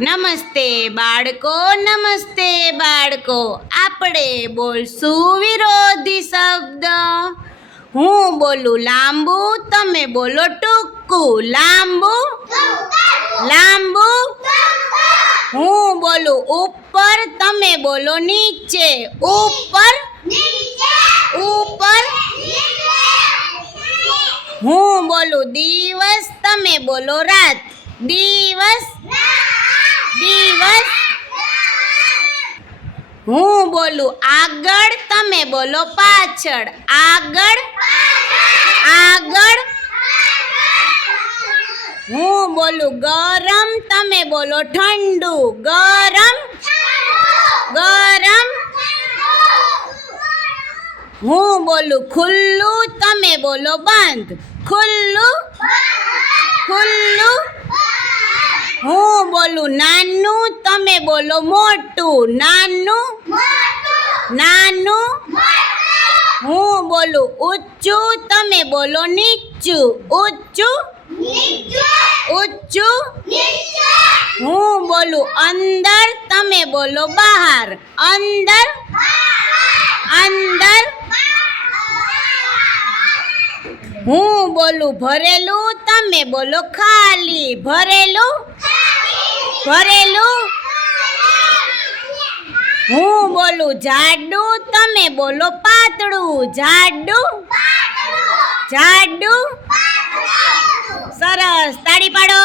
નમસ્તે બાળકો આપણે બોલશું વિરોધી શબ્દ। હું બોલું લાંબુ, તમે બોલો ટૂંકું। લાંબુ લાંબુ। હું બોલું ઉપર, તમે બોલો નીચે। ઉપર ઉપર। હું બોલું દિવસ, તમે બોલો રાત। દિવસ દિવસ। હું બોલું આગળ, તમે બોલો પાછળ। આગળ આગળ। હું બોલું ગરમ, તમે બોલો ઠંડુ। ગરમ ગરમ। હું બોલું ખુલ્લું, તમે બોલો બંધ। ખુલ્લું ખુલ્લું। હું બોલું નાનું, તમે બોલો મોટું। નાનું નાનું। હું બોલું ઊંચું, તમે બોલો નીચું। ઊંચું ઊંચું। હું બોલું અંદર, તમે બોલો બહાર। અંદર અંદર। હું બોલું ભરેલું, તમે બોલો ખાલી। ભરેલું ભરેલું। હું બોલું જાડું, તમે બોલો પાતળું। જાડું જાડું। સરસ, તાળી પાડો।